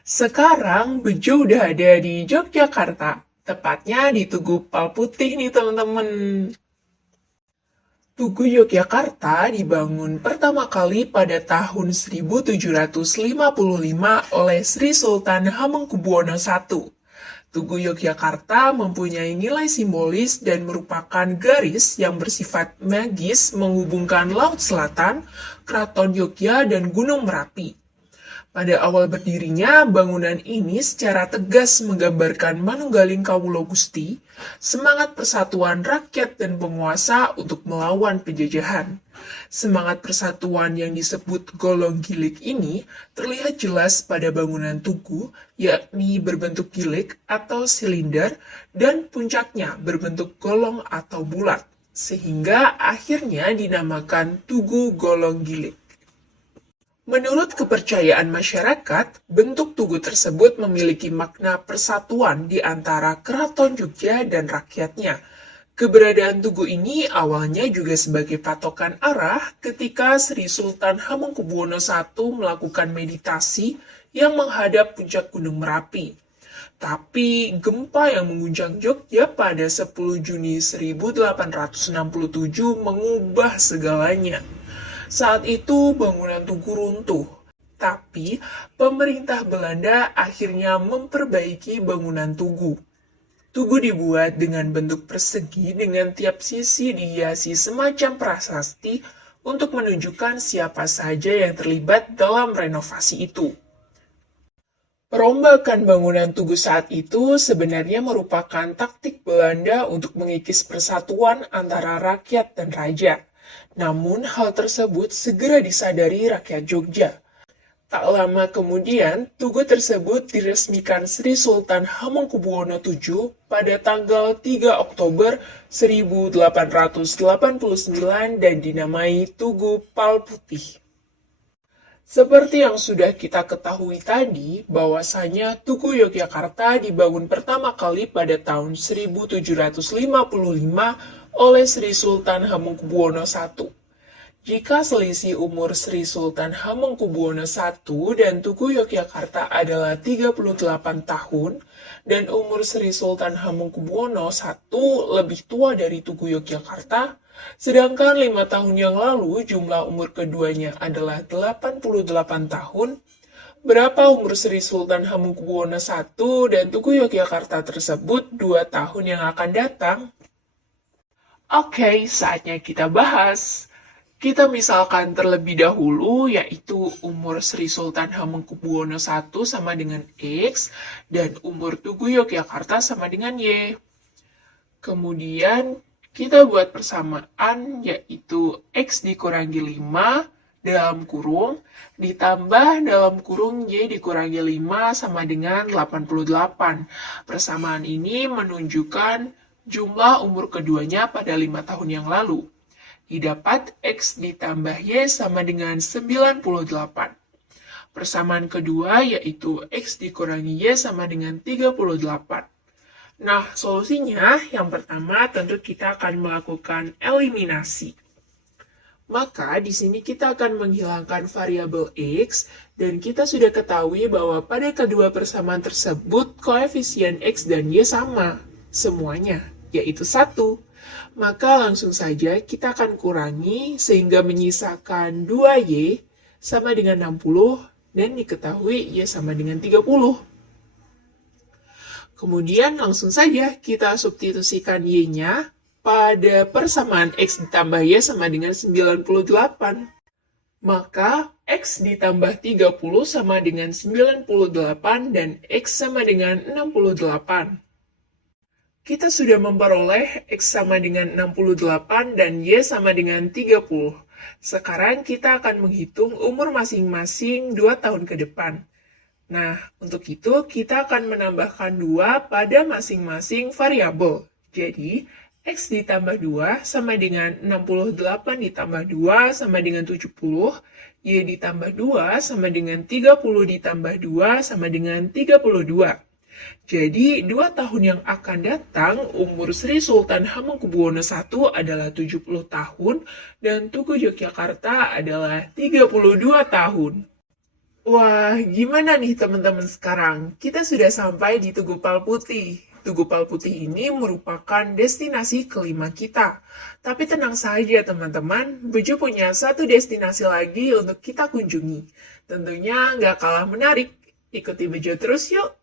Sekarang Bejo udah ada di Yogyakarta, tepatnya di Tugu Palputih nih teman-teman. Tugu Yogyakarta dibangun pertama kali pada tahun 1755 oleh Sri Sultan Hamengkubuwono I. Tugu Yogyakarta mempunyai nilai simbolis dan merupakan garis yang bersifat magis menghubungkan Laut Selatan, Keraton Yogya, dan Gunung Merapi. Pada awal berdirinya, bangunan ini secara tegas menggambarkan manunggaling Kawula Gusti, semangat persatuan rakyat dan penguasa untuk melawan penjajahan. Semangat persatuan yang disebut golong gilik ini terlihat jelas pada bangunan tugu, yakni berbentuk gilik atau silinder dan puncaknya berbentuk golong atau bulat, sehingga akhirnya dinamakan Tugu Golong Gilik. Menurut kepercayaan masyarakat, bentuk tugu tersebut memiliki makna persatuan di antara Keraton Yogya dan rakyatnya. Keberadaan tugu ini awalnya juga sebagai patokan arah ketika Sri Sultan Hamengkubuwono I melakukan meditasi yang menghadap puncak Gunung Merapi. Tapi gempa yang mengguncang Yogya pada 10 Juni 1867 mengubah segalanya. Saat itu bangunan tugu runtuh, tapi pemerintah Belanda akhirnya memperbaiki bangunan tugu. Tugu dibuat dengan bentuk persegi dengan tiap sisi dihiasi semacam prasasti untuk menunjukkan siapa saja yang terlibat dalam renovasi itu. Perombakan bangunan tugu saat itu sebenarnya merupakan taktik Belanda untuk mengikis persatuan antara rakyat dan raja. Namun hal tersebut segera disadari rakyat Jogja. Tak lama kemudian, tugu tersebut diresmikan Sri Sultan Hamengkubuwono VII pada tanggal 3 Oktober 1889 dan dinamai Tugu Palputih. Seperti yang sudah kita ketahui tadi, bahwasanya Tugu Yogyakarta dibangun pertama kali pada tahun 1755 oleh Sri Sultan Hamengkubuwono I. Jika selisih umur Sri Sultan Hamengkubuwono I dan Tugu Yogyakarta adalah 38 tahun, dan umur Sri Sultan Hamengkubuwono I lebih tua dari Tugu Yogyakarta, sedangkan 5 tahun yang lalu jumlah umur keduanya adalah 88 tahun, berapa umur Sri Sultan Hamengkubuwono I dan Tugu Yogyakarta tersebut 2 tahun yang akan datang? Oke, saatnya kita bahas. Kita misalkan terlebih dahulu, yaitu umur Sri Sultan Hamengkubuwono I sama dengan X, dan umur Tugu Yogyakarta sama dengan Y. Kemudian, kita buat persamaan, yaitu X dikurangi 5 dalam kurung, ditambah dalam kurung Y dikurangi 5 sama dengan 88. Persamaan ini menunjukkan jumlah umur keduanya pada 5 tahun yang lalu. Didapat X ditambah Y sama dengan 98. Persamaan kedua yaitu X dikurangi Y sama dengan 38. Nah, solusinya yang pertama tentu kita akan melakukan eliminasi. Maka di sini kita akan menghilangkan variabel X dan kita sudah ketahui bahwa pada kedua persamaan tersebut koefisien X dan Y sama semuanya, yaitu 1. Maka langsung saja kita akan kurangi sehingga menyisakan 2Y sama dengan 60 dan diketahui Y sama dengan 30. Kemudian langsung saja kita substitusikan Y-nya pada persamaan X ditambah Y sama dengan 98. Maka X ditambah 30 sama dengan 98 dan X sama dengan 68. Kita sudah memperoleh X sama dengan 68 dan Y sama dengan 30. Sekarang kita akan menghitung umur masing-masing 2 tahun ke depan. Nah, untuk itu kita akan menambahkan 2 pada masing-masing variabel. Jadi, X ditambah 2 sama dengan 68 ditambah 2 sama dengan 70. Y ditambah 2 sama dengan 30 ditambah 2 sama dengan 32. Jadi, 2 tahun yang akan datang, umur Sri Sultan Hamengkubuwono I adalah 70 tahun dan Tugu Yogyakarta adalah 32 tahun. Wah, gimana nih teman-teman sekarang? Kita sudah sampai di Tugu Palputih. Tugu Palputih ini merupakan destinasi kelima kita. Tapi tenang saja teman-teman, Bejo punya satu destinasi lagi untuk kita kunjungi. Tentunya nggak kalah menarik. Ikuti Bejo terus yuk!